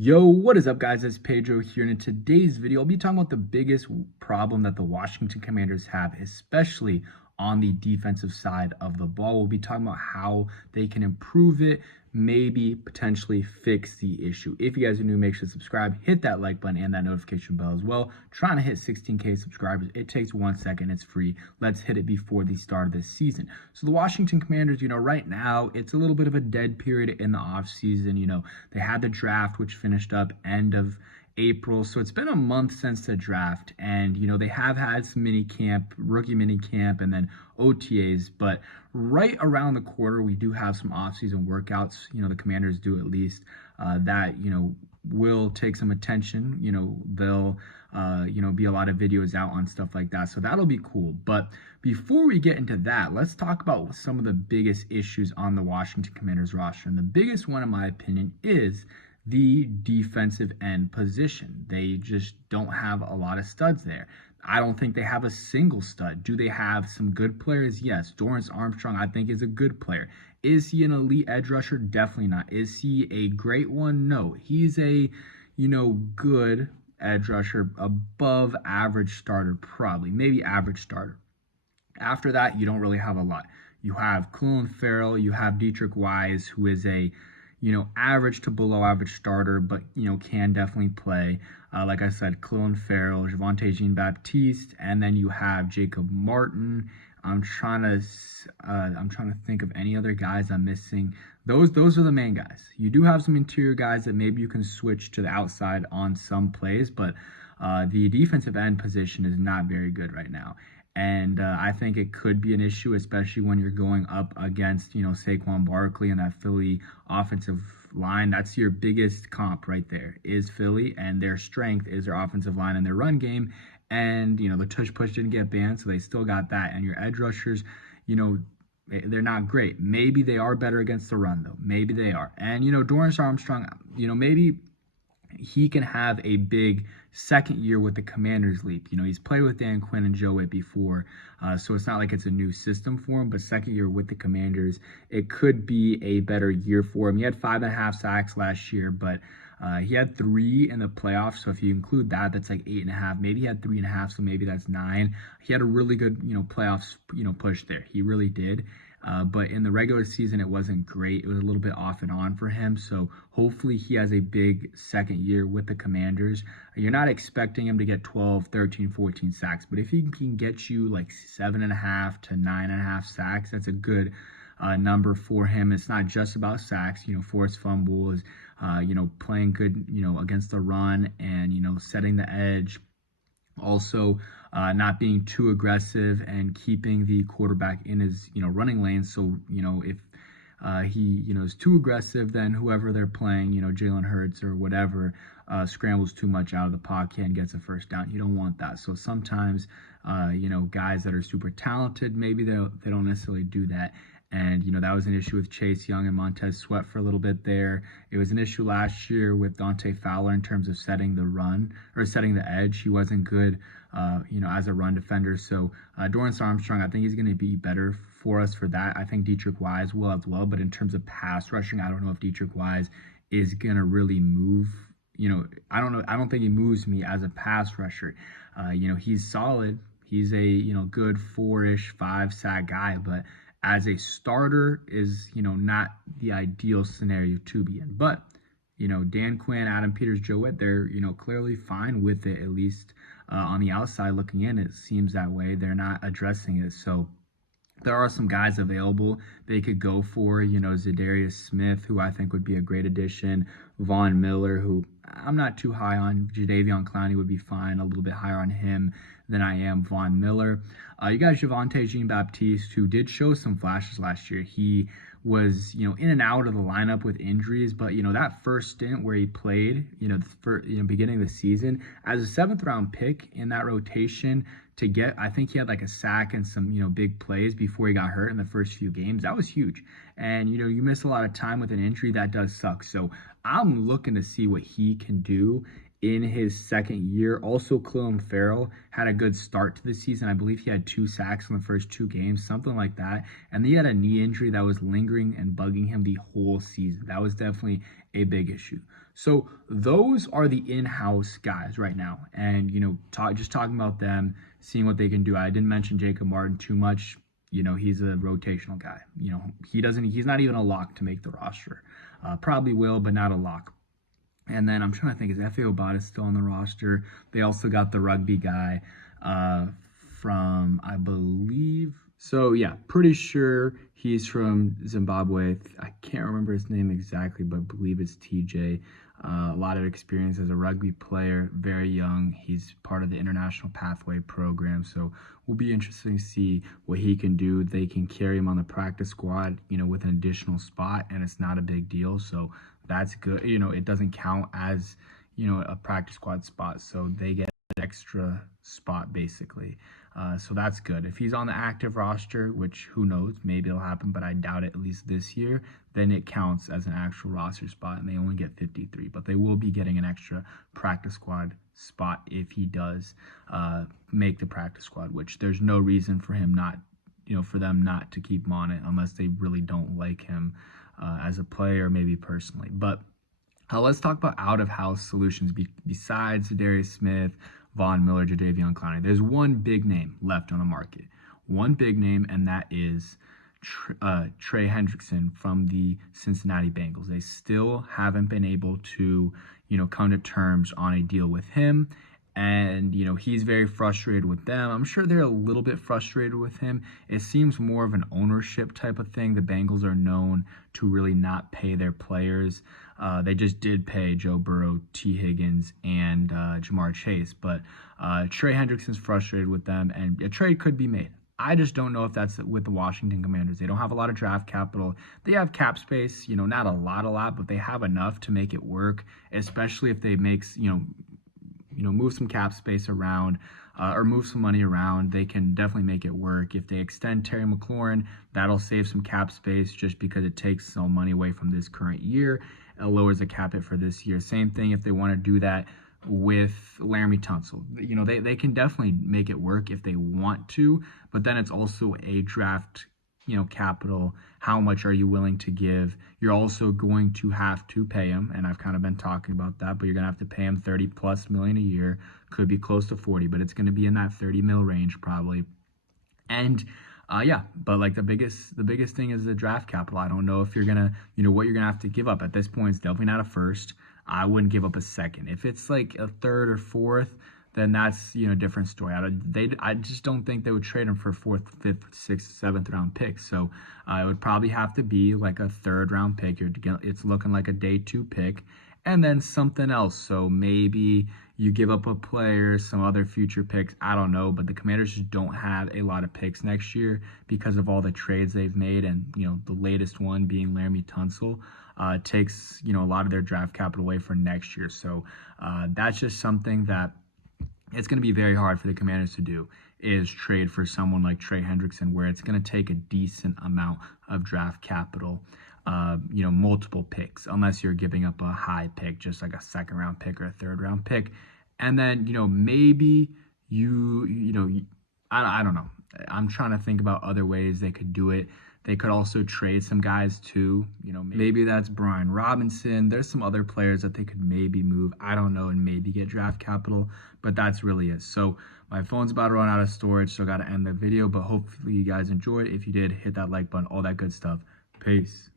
Yo, what is up, guys? It's Pedro here, and in today's video, I'll be talking about the biggest problem that the Washington Commanders have, especially on the defensive side of the ball. We'll be talking about how they can improve it, maybe potentially fix the issue. If you guys are new, make sure to subscribe, hit that like button and that notification bell as well. Trying to hit 16K subscribers. It takes 1 second. It's free. Let's hit it before the start of this season. So the Washington Commanders, right now, it's a little bit of a dead period in the offseason. They had the draft, which finished up end of April. So it's been a month since the draft. And, they have had some rookie mini camp, and then OTAs. But right around the quarter, we do have some offseason workouts. The Commanders do at least that, will take some attention. They'll, be a lot of videos out on stuff like that. So that'll be cool. But before we get into that, let's talk about some of the biggest issues on the Washington Commanders roster. And the biggest one, in my opinion, is the defensive end position. They just don't have a lot of studs there. I don't think they have a single stud. Do they have some good players? Yes. Dorrance Armstrong, I think, is a good player. Is he an elite edge rusher? Definitely not. Is he a great one? No. He's a, good edge rusher, above average starter, probably, maybe average starter. After that, you don't really have a lot. You have Clelin Ferrell, you have Dietrich Wise, who is a average to below average starter, but, can definitely play. Like I said, Clelin Ferrell, Javonte Jean-Baptiste, and then you have Jacob Martin. I'm trying to think of any other guys I'm missing. Those are the main guys. You do have some interior guys that maybe you can switch to the outside on some plays, but the defensive end position is not very good right now. And I think it could be an issue, especially when you're going up against, Saquon Barkley and that Philly offensive line. That's your biggest comp right there, is Philly, and their strength is their offensive line and their run game. And, the tush push didn't get banned, so they still got that. And your edge rushers, they're not great. Maybe they are better against the run, though. Maybe they are. And, Dorrance Armstrong, maybe he can have a big second year with the Commanders leap. He's played with Dan Quinn and Joe Whitt before, so it's not like it's a new system for him, but second year with the Commanders, it could be a better year for him. He had 5.5 sacks last year, but he had 3 in the playoffs, so if you include that, that's like 8.5. Maybe he had 3.5, so maybe that's 9. He had a really good, playoffs, push there. He really did. But in the regular season, it wasn't great. It was a little bit off and on for him. So hopefully he has a big second year with the Commanders. You're not expecting him to get 12, 13, 14 sacks. But if he can get you like 7.5 to 9.5 sacks, that's a good number for him. It's not just about sacks. Forced fumbles, playing good, against the run, and, setting the edge. Also, not being too aggressive and keeping the quarterback in his, running lane. So, if he, is too aggressive, then whoever they're playing, Jalen Hurts or whatever, scrambles too much out of the pocket and gets a first down. You don't want that. So sometimes, guys that are super talented, maybe they don't necessarily do that. And, that was an issue with Chase Young and Montez Sweat for a little bit there. It was an issue last year with Dante Fowler in terms of setting the run or setting the edge. He wasn't good, as a run defender. So Dorrance Armstrong, I think he's going to be better for us for that. I think Dietrich Wise will as well. But in terms of pass rushing, I don't know if Dietrich Wise is going to really move. I don't know. I don't think he moves me as a pass rusher. He's solid. He's a, good 4-ish, 5 sack guy, but as a starter is, not the ideal scenario to be in. But, Dan Quinn, Adam Peters, Joe Whitt, they're, clearly fine with it, at least on the outside looking in. It seems that way. They're not addressing it. So there are some guys available they could go for, Zadarius Smith, who I think would be a great addition, Von Miller, who I'm not too high on. Jadeveon Clowney would be fine, a little bit higher on him than I am Von Miller. You got Javonte Jean-Baptiste, who did show some flashes last year. He was, in and out of the lineup with injuries, but, that first stint where he played, beginning of the season, as a 7th-round pick in that rotation to get, I think he had like a sack and some, big plays before he got hurt in the first few games. That was huge. And, you miss a lot of time with an injury, that does suck. So I'm looking to see what he can do in his second year. Also, Clelin Ferrell had a good start to the season. I believe he had 2 sacks in the first 2 games, something like that. And he had a knee injury that was lingering and bugging him the whole season. That was definitely a big issue. So those are the in-house guys right now. And, just talking about them, seeing what they can do. I didn't mention Jacob Martin too much. He's a rotational guy. He's not even a lock to make the roster. Probably will, but not a lock. And then I'm trying to think, is F.A. Obata still on the roster? They also got the rugby guy from, I believe. So, yeah, pretty sure he's from Zimbabwe. I can't remember his name exactly, but I believe it's TJ. A lot of experience as a rugby player, very young. He's part of the International Pathway program, so will be interesting to see what he can do. They can carry him on the practice squad, with an additional spot, and it's not a big deal, so that's good. It doesn't count as, a practice squad spot, so they get an extra spot basically. So that's good. If he's on the active roster, which who knows, maybe it'll happen, but I doubt it, at least this year, then it counts as an actual roster spot, and they only get 53. But they will be getting an extra practice squad spot if he does make the practice squad, which there's no reason for him not, for them not to keep him on it unless they really don't like him as a player, maybe personally. But let's talk about out-of-house solutions besides Darius Smith, Von Miller, Jadeveon Clowney. There's one big name left on the market. One big name, and that is Trey Hendrickson from the Cincinnati Bengals. They still haven't been able to, come to terms on a deal with him. And, he's very frustrated with them. I'm sure they're a little bit frustrated with him. It seems more of an ownership type of thing. The Bengals are known to really not pay their players. They just did pay Joe Burrow, T. Higgins, and Jamar Chase. But Trey Hendrickson's frustrated with them, and a trade could be made. I just don't know if that's with the Washington Commanders. They don't have a lot of draft capital. They have cap space, not a lot, but they have enough to make it work, especially if they move some cap space around or move some money around. They can definitely make it work. If they extend Terry McLaurin, that'll save some cap space just because it takes some money away from this current year. It lowers the cap hit for this year. Same thing if they want to do that with Laramie Tunsil. They can definitely make it work if they want to, but then it's also a draft capital. How much are you willing to give? You're also going to have to pay him, and I've kind of been talking about that, but you're going to have to pay him $30+ million a year. Could be close to 40, but it's going to be in that 30 mil range probably. And but like the biggest thing is the draft capital. I don't know if you're gonna, what you're gonna have to give up. At this point, it's definitely not a first. I wouldn't give up a second. If it's like a third or fourth, then that's a different story. I just don't think they would trade him for 4th, 5th, 6th, 7th round picks. So it would probably have to be like a 3rd round pick. It's looking like a day 2 pick, and then something else. So maybe you give up a player, some other future picks. I don't know, but the Commanders just don't have a lot of picks next year because of all the trades they've made, and the latest one being Laramie Tunsil. Takes a lot of their draft capital away for next year. So that's just something that it's going to be very hard for the Commanders to do, is trade for someone like Trey Hendrickson, where it's going to take a decent amount of draft capital, multiple picks, unless you're giving up a high pick, just like a 2nd round pick or a 3rd round pick. And then, maybe I don't know. I'm trying to think about other ways they could do it. They could also trade some guys too. Maybe that's Brian Robinson. There's some other players that they could maybe move. I don't know, and maybe get draft capital, but that's really it. So my phone's about to run out of storage, so I got to end the video, but hopefully you guys enjoyed. If you did, hit that like button, all that good stuff. Peace.